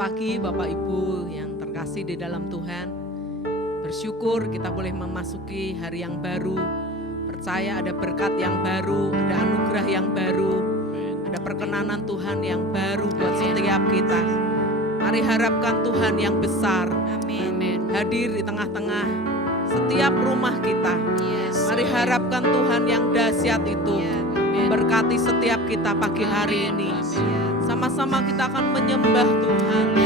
pagi Bapak Ibu yang terkasih di dalam Tuhan. Bersyukur kita boleh memasuki hari yang baru. Percaya ada berkat yang baru, ada anugerah yang baru, ada perkenanan Tuhan yang baru buat setiap kita. Mari harapkan Tuhan yang besar. Amin. Hadir di tengah-tengah setiap rumah kita. Yes. Mari harapkan Tuhan yang dahsyat itu berkati setiap kita pagi hari ini. Sama-sama kita akan menyembah Tuhan.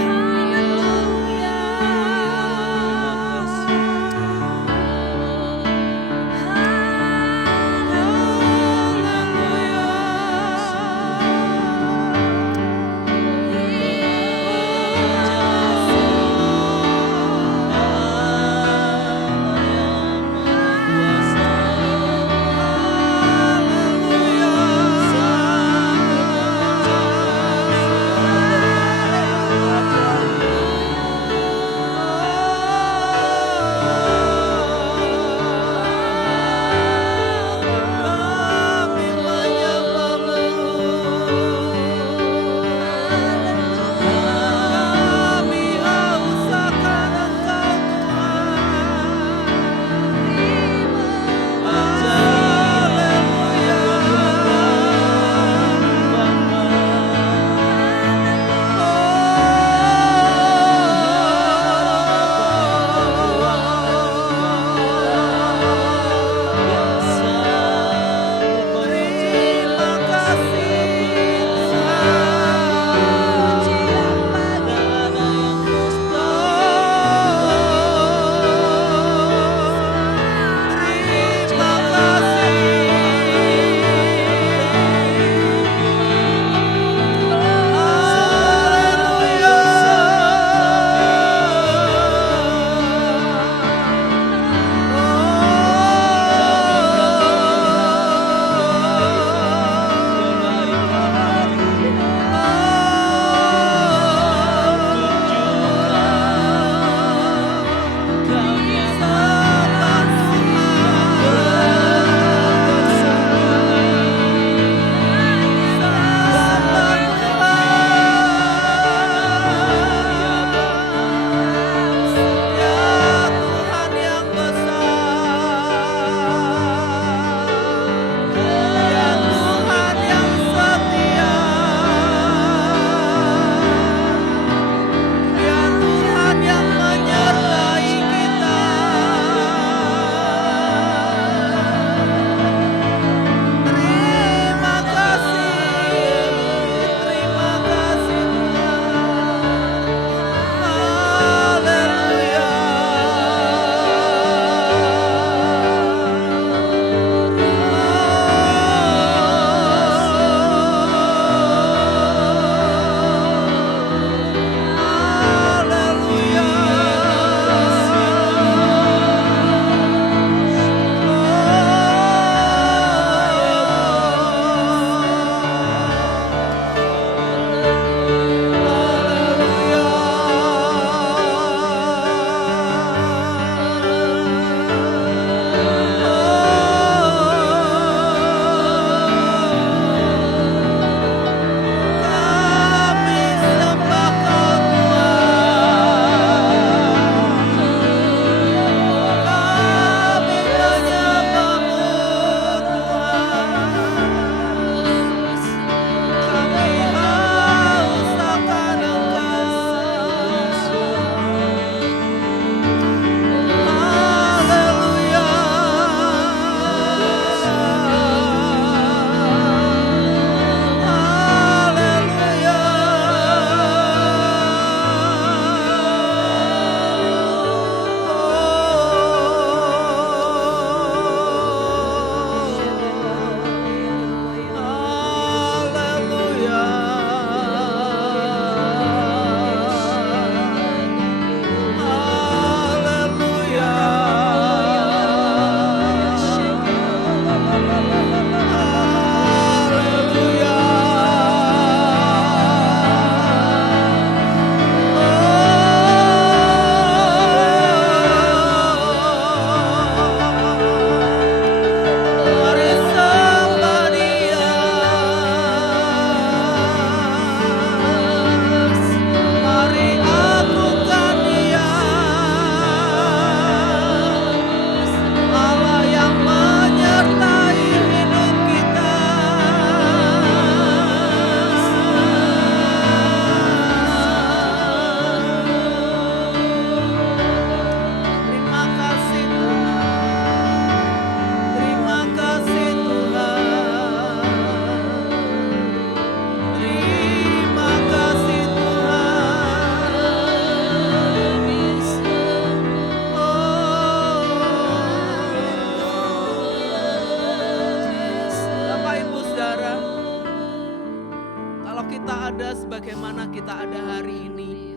kita ada hari ini.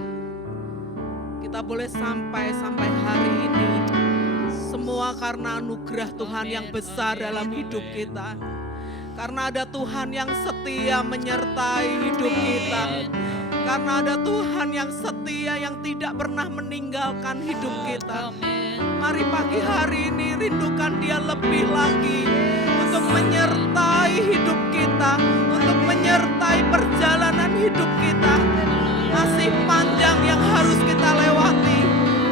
Kita boleh sampai hari ini semua karena anugerah Tuhan yang besar dalam hidup kita. Karena ada Tuhan yang setia menyertai hidup kita. Karena ada Tuhan yang setia yang tidak pernah meninggalkan hidup kita. Mari pagi hari ini rindukan Dia lebih lagi untuk menyertai hidup kita, untuk menyertai perjalanan hidup kita. Masih panjang yang harus kita lewati.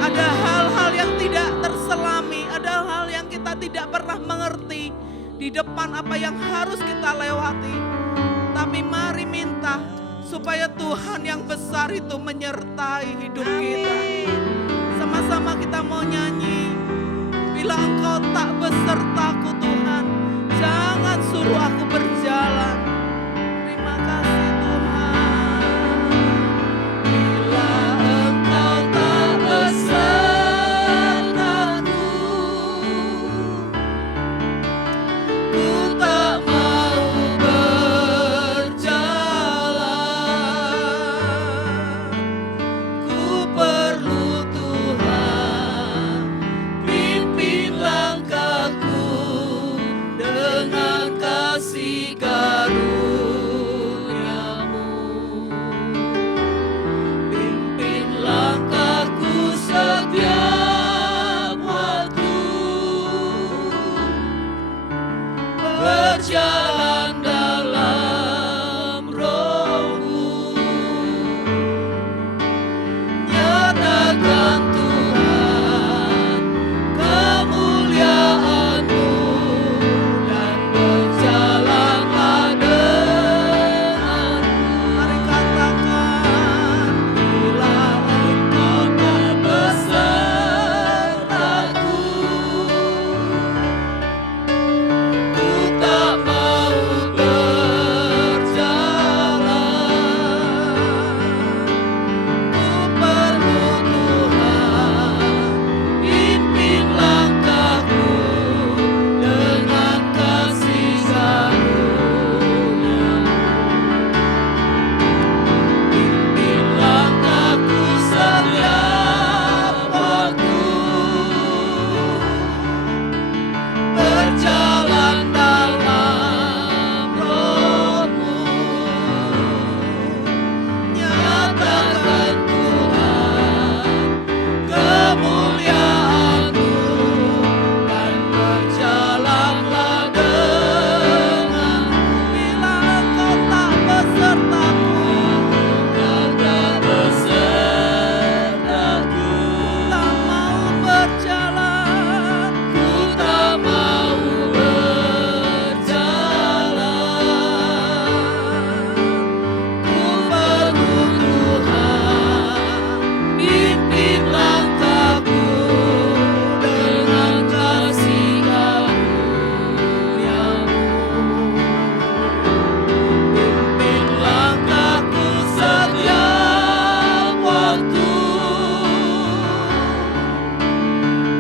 Ada hal-hal yang tidak terselami, ada hal yang kita tidak pernah mengerti di depan apa yang harus kita lewati. Tapi mari minta supaya Tuhan yang besar itu menyertai hidup kita. Sama-sama kita mau nyanyi. Bila Engkau tak besertaku Tuhan, jangan suruh aku berjalan. Terima kasih Tuhan. Bila Engkau tak besertaku, ku tak mau berjalan. Ku perlu Tuhan, pimpin langkahku dengan kasih karunia-Mu. Pimpin langkahku setiap waktu, berjalan dalam Roh-Mu. Nyatakan Tuhan kemuliaan-Mu dan berjalanlah denganku. Mari katakan, bila Engkau tak besertaku, ku tak mau berjalan. Ku perlu Tuhan, pimpin langkahku dengan kasih karunia-Mu. Pimpin langkahku setiap waktu, berjalan dalam Roh-Mu. Nyatakan Tuhan kemuliaan-Mu dan berjalanlah denganku. Bila Engkau tak besertaku, Engkau tak besertaku, tak mau berjalan, ku tak mau berjalan. Ku perlu Tuhan, pimpin langkahku dengan kasih karunia-Mu. Pimpin langkahku setiap waktu,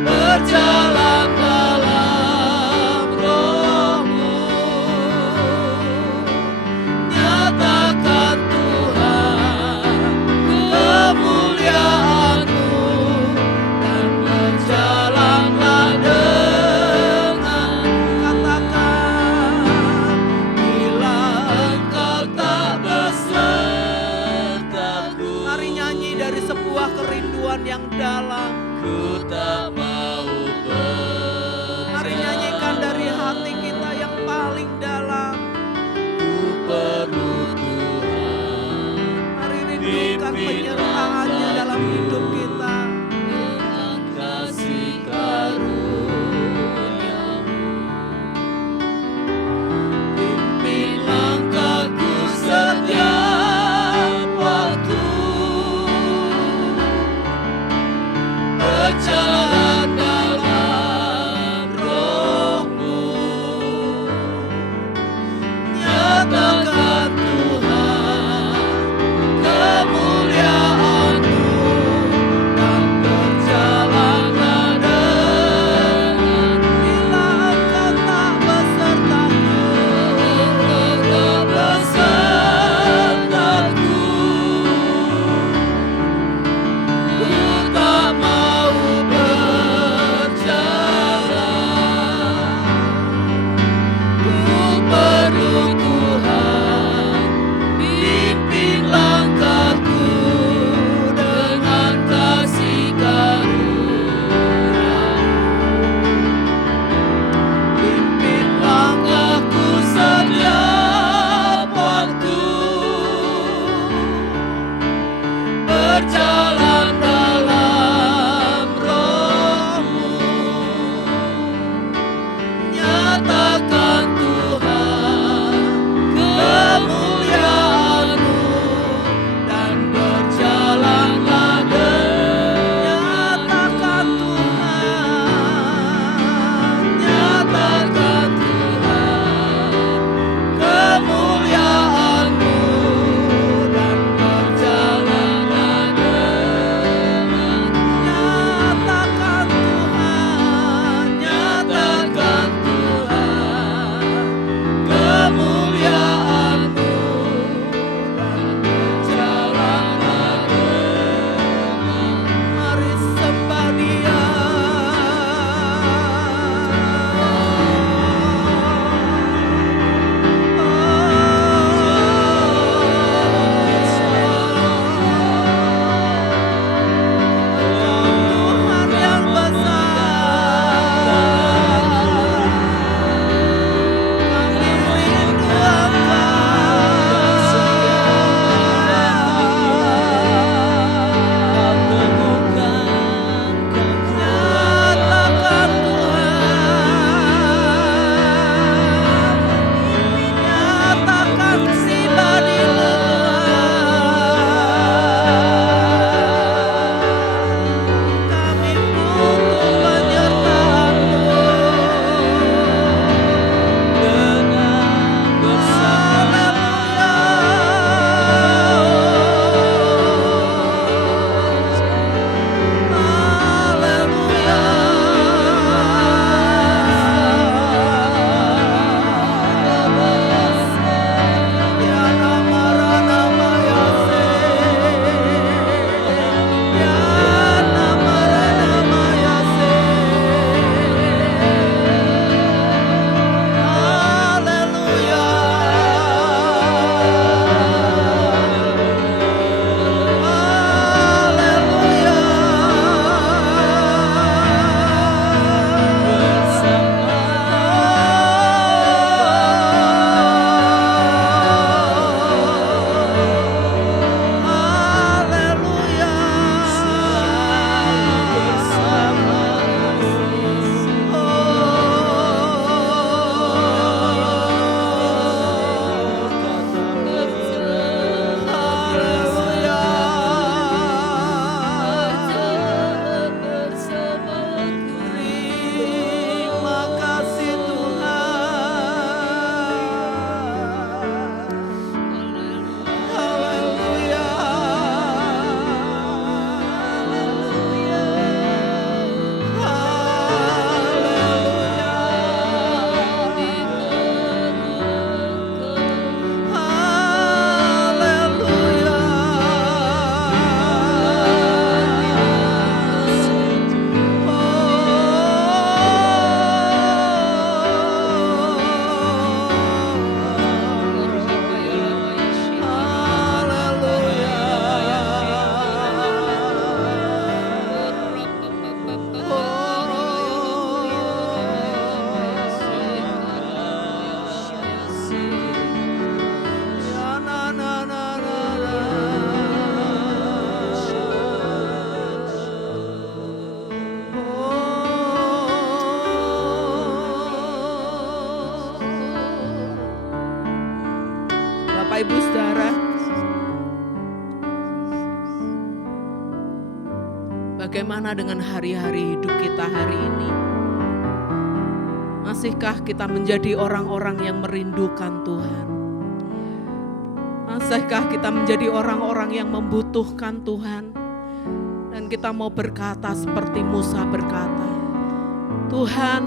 berjalan dalam Roh-Mu. Nyatakan Tuhan kemuliaan-Mu dan berjalanlah denganku. Katakan, bila Engkau tak besertaku. Mari nyanyi dari sebuah kerinduan yang dalam. Ku tak mau Mari nyanyikan dari hati kita yang paling dalam. Ku perlu Tuhan, mari rindukan penyertaan-Nya dalam hidup kita. Dengan kasih karunia-Mu. Pimpin langkahku setiap waktu, berjalan dalam Roh-Mu. Nyatakan Tuhan kemuliaan-Mu dan berjalanlah denganku. Bila Engkau tak besertaku, Engkau tak besertaku, berjalan dalam Roh-Mu. Nyatakan Tuhan kemuliaan-Mu dan berjalanlah nyatakan Tuhan, nyatakan Tuhan kemuliaan-Mu dan berjalanlah nyatakan Tuhan, nyatakan Tuhan kemuliaan-Mu dan berjalanlah mari sembah Dia. Tuhan yang besar, kami rindu nyatakan Tuhan, nyatakan pribadi-Mu Tuhan. Kami butuh penyertaan-Mu dengan bersama. Haleluya. Ya nama Yase, ya nama Yase. Haleluya. Terima kasih Tuhan. Haleluya. Bapak Ibu Saudara, bagaimana dengan hari-hari hidup kita hari ini? Masihkah kita menjadi orang-orang yang merindukan Tuhan? Masihkah kita menjadi orang-orang yang membutuhkan Tuhan? Dan kita mau berkata seperti Musa berkata, Tuhan,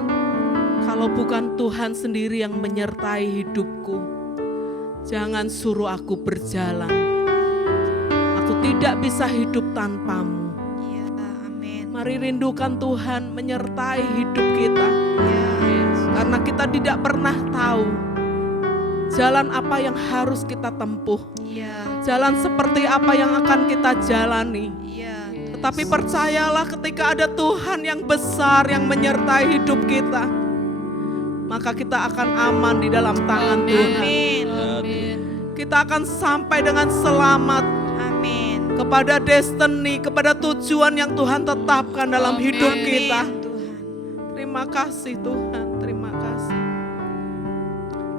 kalau bukan Tuhan sendiri yang menyertai hidupku, jangan suruh aku berjalan. Aku tidak bisa hidup tanpamu. Ya, amin. Mari rindukan Tuhan menyertai hidup kita. Karena kita tidak pernah tahu jalan apa yang harus kita tempuh. Ya, Jalan seperti apa yang akan kita jalani. ya. Tetapi percayalah ketika ada Tuhan yang besar yang menyertai hidup kita, maka kita akan aman di dalam tangan Tuhan. Amin. Kita akan sampai dengan selamat. Amin. kepada destiny, kepada tujuan yang Tuhan tetapkan dalam hidup kita. Terima kasih Tuhan, terima kasih.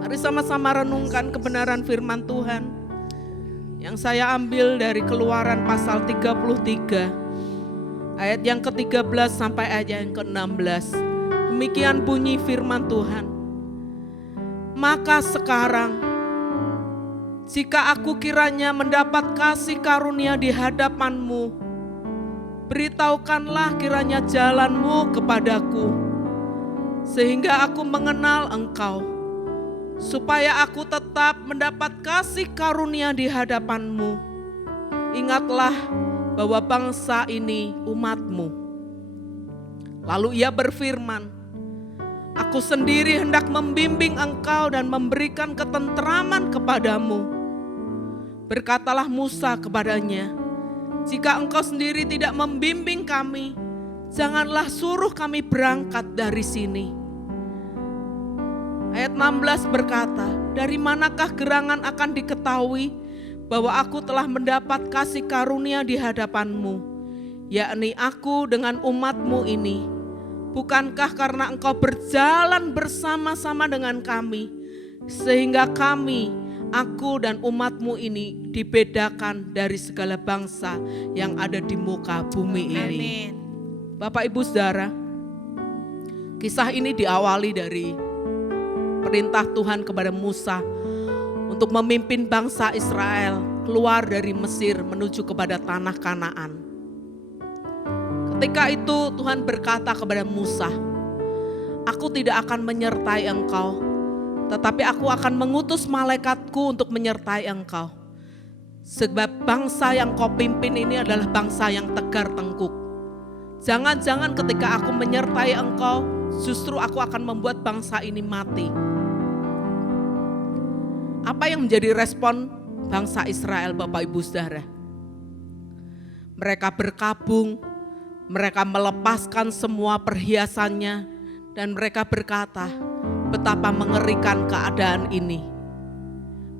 Mari sama-sama renungkan kebenaran firman Tuhan yang saya ambil dari Keluaran pasal 33 ayat yang ke-13 sampai ayat yang ke-16. Demikian bunyi firman Tuhan. Maka sekarang, jika aku kiranya mendapat kasih karunia di hadapan-Mu, beritahukanlah kiranya jalan-Mu kepadaku, sehingga aku mengenal Engkau, supaya aku tetap mendapat kasih karunia di hadapan-Mu. Ingatlah bahwa bangsa ini umat-Mu. Lalu ia berfirman, aku sendiri hendak membimbing engkau dan memberikan ketentraman kepadamu. Berkatalah Musa kepadanya, jika engkau sendiri tidak membimbing kami, janganlah suruh kami berangkat dari sini. Ayat 16 berkata, dari manakah gerangan akan diketahui bahwa aku telah mendapat kasih karunia di hadapan-Mu, yakni aku dengan umat-Mu ini? Bukankah karena engkau berjalan bersama-sama dengan kami, sehingga kami, aku dan umat-Mu ini dibedakan dari segala bangsa yang ada di muka bumi ini. Amin. Bapak Ibu Saudara, kisah ini diawali dari perintah Tuhan kepada Musa untuk memimpin bangsa Israel keluar dari Mesir menuju kepada tanah Kanaan. Ketika itu Tuhan berkata kepada Musa, aku tidak akan menyertai engkau, tetapi aku akan mengutus malaikatku untuk menyertai engkau. Sebab bangsa yang kau pimpin ini adalah bangsa yang tegar tengkuk. Jangan-jangan ketika aku menyertai engkau, justru aku akan membuat bangsa ini mati. Apa yang menjadi respon bangsa Israel, Bapak Ibu Saudara? Mereka berkabung, mereka melepaskan semua perhiasannya, dan mereka berkata, betapa mengerikan keadaan ini.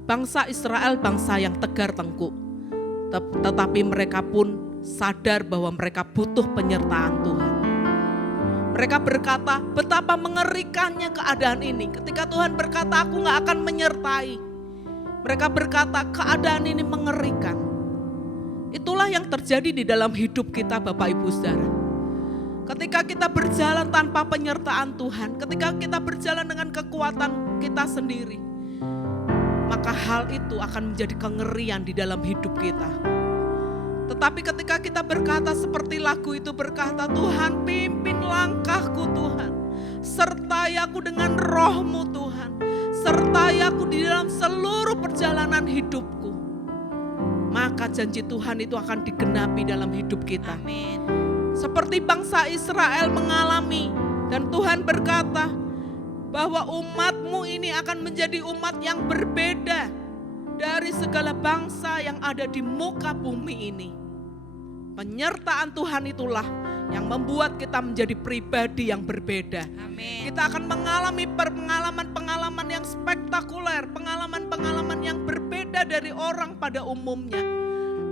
Bangsa Israel bangsa yang tegar tengkuk, tetapi mereka pun sadar bahwa mereka butuh penyertaan Tuhan. Mereka berkata, betapa mengerikannya keadaan ini. Ketika Tuhan berkata, aku gak akan menyertai, mereka berkata, keadaan ini mengerikan. Itulah yang terjadi di dalam hidup kita, Bapak Ibu Saudara. Ketika kita berjalan tanpa penyertaan Tuhan, ketika kita berjalan dengan kekuatan kita sendiri, maka hal itu akan menjadi kengerian di dalam hidup kita. Tetapi ketika kita berkata seperti lagu itu berkata, Tuhan pimpin langkahku Tuhan, sertai aku dengan roh-Mu Tuhan, sertai aku di dalam seluruh perjalanan hidupku, maka janji Tuhan itu akan digenapi dalam hidup kita. Amin. Seperti bangsa Israel mengalami, dan Tuhan berkata bahwa umat-Mu ini akan menjadi umat yang berbeda dari segala bangsa yang ada di muka bumi ini. Penyertaan Tuhan itulah yang membuat kita menjadi pribadi yang berbeda. Amin. Kita akan mengalami pengalaman-pengalaman yang spektakuler, pengalaman-pengalaman yang berbeda dari orang pada umumnya.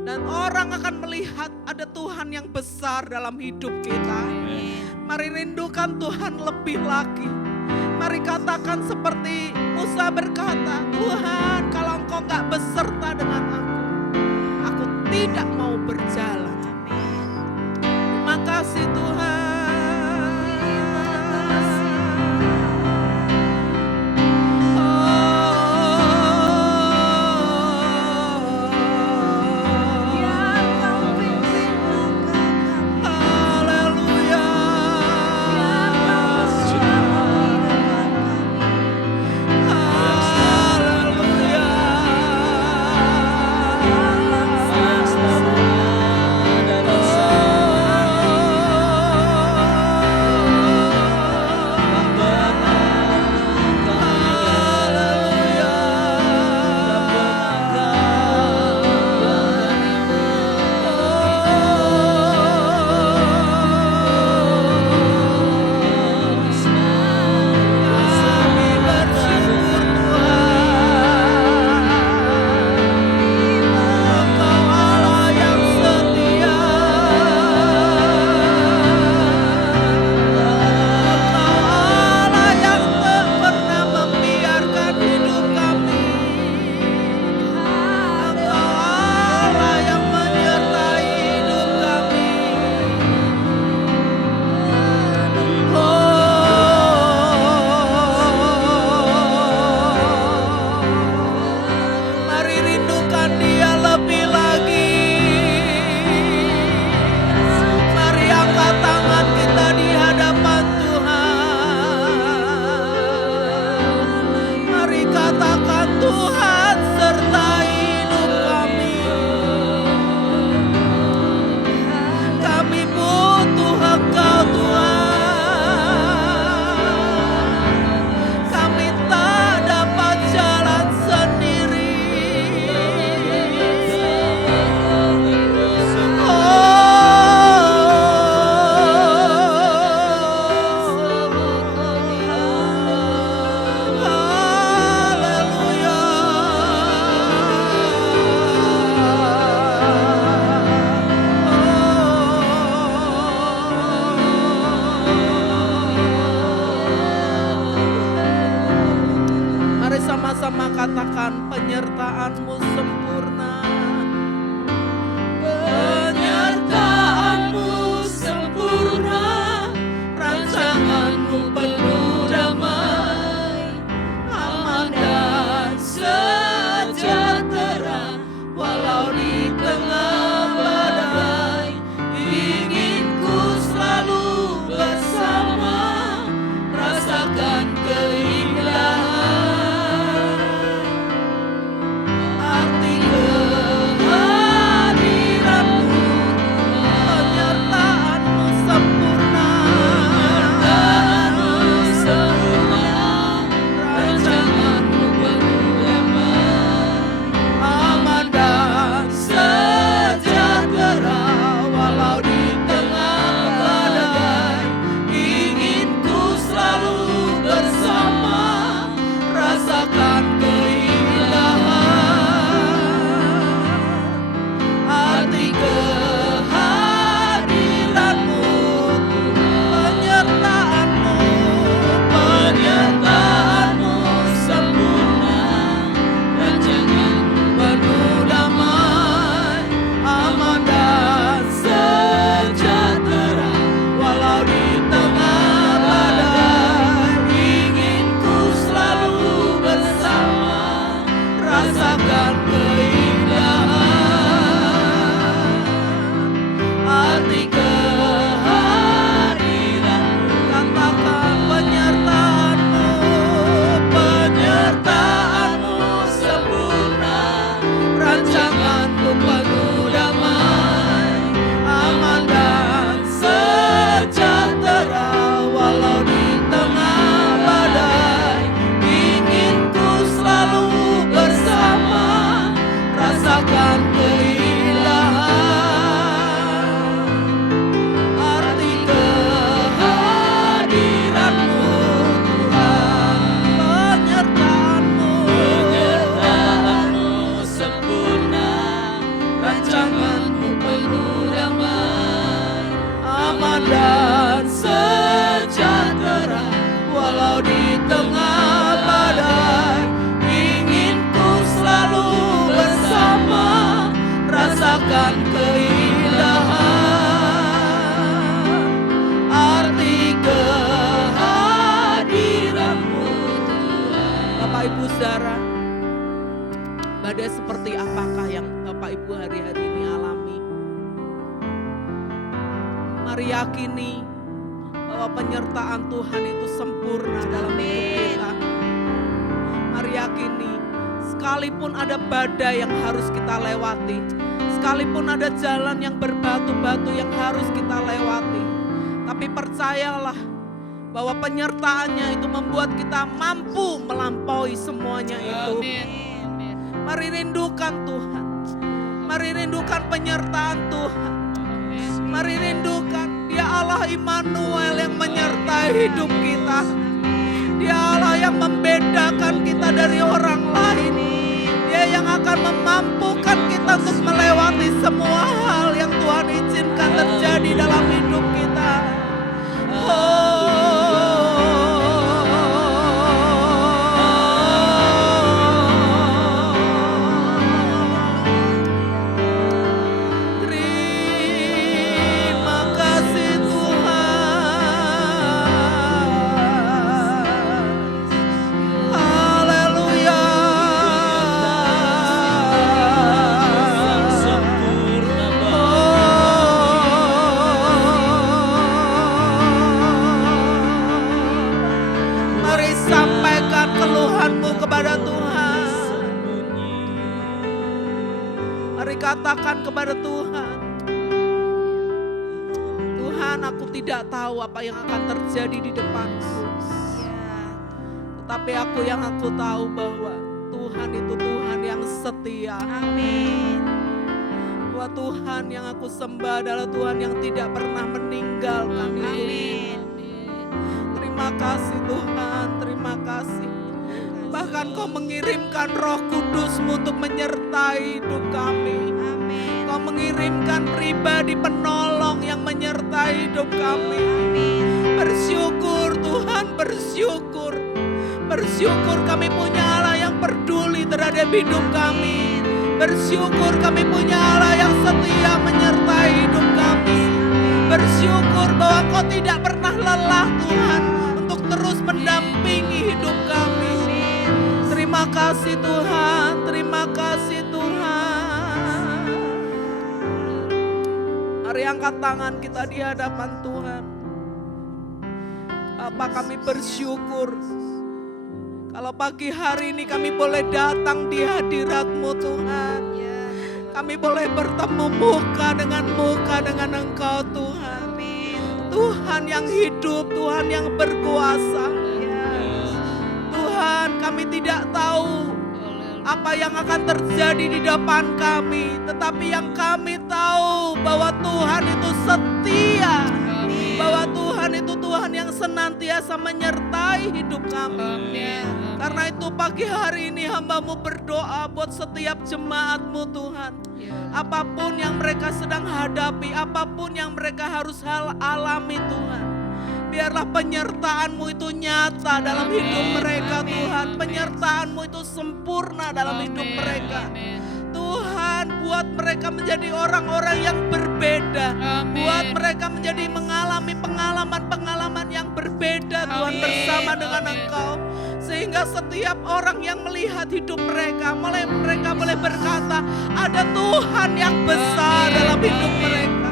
Dan orang akan melihat ada Tuhan yang besar dalam hidup kita. Mari rindukan Tuhan lebih lagi. Mari katakan seperti Musa berkata, Tuhan kalau Engkau gak beserta dengan aku tidak mau berjalan. Terima kasih Tuhan. katakan penyertaan-Mu sempurna. Penyertaan-Mu sempurna, rancangan-Mu penuh damai, aman dan sejahtera, walau di tengah badai. Ingin ku selalu bersama, rasakan keindahan, arti kehadiran-Mu, penyertaan-Mu sempurna, penyertaan-Mu sempurna, rancangan-Mu penuh damai, aman dan sejahtera, walau di tengah badai. Ingin ku selalu bersama, rasakan keindahan, arti kehadiran-Mu, penyertaan-Mu, penyertaan-Mu sempurna, rancangan-Mu penuh damai, aman dan sejahtera, walau di tengah badai. Ingin ku selalu bersama, rasakan keindahan, arti kehadiran-Mu. Katakan penyertaan-Mu, penyertaan-Mu sempurna, rancangan-Mu penuh damai, aman dan sejahtera, walau di tengah badai. Ingin ku selalu bersama, rasakan keindahan, arti kehadiran-Mu, Tuhan. Penyertaan-Mu, penyertaan-Mu sempurna, rancangan-Mu penuh damai, aman dan sejahtera, walau di tengah badai. Ingin ku selalu bersama, rasakan keindahan, arti kehadiran-Mu, Tuhan. Bapak Ibu Saudara, badai seperti apakah yang Bapak Ibu hari-hari ini alami? Mari yakini bahwa penyertaan Tuhan itu sempurna dalam hidup kita. Mari yakini, sekalipun ada badai yang harus kita lewati, sekalipun ada jalan yang berbatu-batu yang harus kita lewati, tapi percayalah bahwa penyertaannya itu membuat kita mampu melampaui semuanya itu. Mari rindukan Tuhan, mari rindukan penyertaan Tuhan, mari rindukan Dia Allah Immanuel yang menyertai hidup kita. Dia Allah yang membedakan kita dari orang lain. Dia yang akan memampukan kita untuk melewati semua hal yang Tuhan izinkan terjadi dalam hidup kita. Terima kasih Tuhan. Haleluya. Mari sampaikan keluhanmu kepada Tuhan. Mari katakan kepada Tuhan, Tuhan, aku tidak tahu apa yang akan terjadi di depanku. Tetapi aku tahu bahwa Tuhan itu Tuhan yang setia. Amin. Bahwa Tuhan yang aku sembah adalah Tuhan yang tidak pernah meninggalkan Amin. Terima kasih Tuhan, terima kasih. Bahkan Kau mengirimkan Roh Kudus-Mu untuk menyertai hidup kami. Amin. Kau mengirimkan pribadi penolong yang menyertai hidup kami. Amin. Bersyukur Tuhan, bersyukur. Bersyukur kami punya Allah yang peduli terhadap hidup kami. Bersyukur kami punya Allah yang setia menyertai hidup kami. Bersyukur bahwa Engkau tidak pernah lelah Tuhan untuk terus mendampingi hidup kami. Terima kasih Tuhan, terima kasih Tuhan. Mari angkat tangan kita di hadapan Tuhan. Bapa, kami bersyukur kalau pagi hari ini kami boleh datang di hadirat-Mu Tuhan. Kami boleh bertemu muka dengan Engkau Tuhan. Tuhan yang hidup, Tuhan yang berkuasa. Tuhan, kami tidak tahu apa yang akan terjadi di depan kami, tetapi yang kami tahu bahwa Tuhan itu setia, bahwa Tuhan itu Tuhan yang senantiasa menyertai hidup kami. Karena itu pagi hari ini hamba-Mu berdoa buat setiap jemaat-Mu Tuhan. Apapun yang mereka sedang hadapi, apapun yang mereka harus alami Tuhan, biarlah penyertaan-Mu itu nyata dalam hidup mereka Tuhan. Penyertaan-Mu itu sempurna dalam hidup mereka. Tuhan, buat mereka menjadi orang-orang yang berbeda. Buat mereka menjadi mengalami pengalaman-pengalaman yang berbeda Tuhan bersama dengan Engkau. Sehingga setiap orang yang melihat hidup mereka boleh berkata, ada Tuhan yang besar dalam hidup mereka.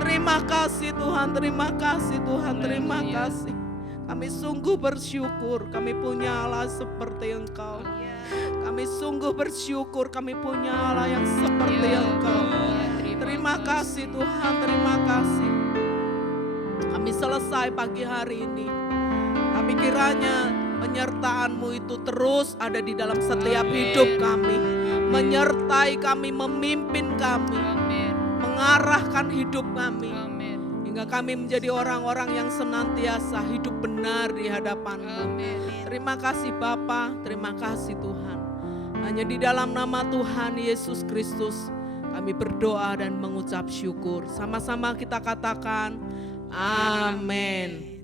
Terima kasih Tuhan, terima kasih Tuhan, terima kasih. Kami sungguh bersyukur kami punya Allah seperti Engkau. Kami sungguh bersyukur kami punya Allah yang seperti Engkau. Terima kasih Tuhan, terima kasih. Kami selesai pagi hari ini. Tapi kiranya penyertaan-Mu itu terus ada di dalam setiap hidup kami. Menyertai kami, memimpin kami, mengarahkan hidup kami. Hingga kami menjadi orang-orang yang senantiasa hidup benar di hadapan-Mu. Terima kasih Bapa, terima kasih Tuhan. Hanya di dalam nama Tuhan Yesus Kristus kami berdoa dan mengucap syukur. Sama-sama kita katakan amin.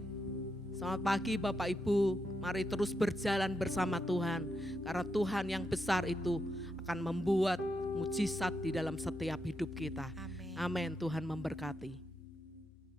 Selamat pagi Bapak Ibu, mari terus berjalan bersama Tuhan. Karena Tuhan yang besar itu akan membuat mujizat di dalam setiap hidup kita. Amin. Tuhan memberkati.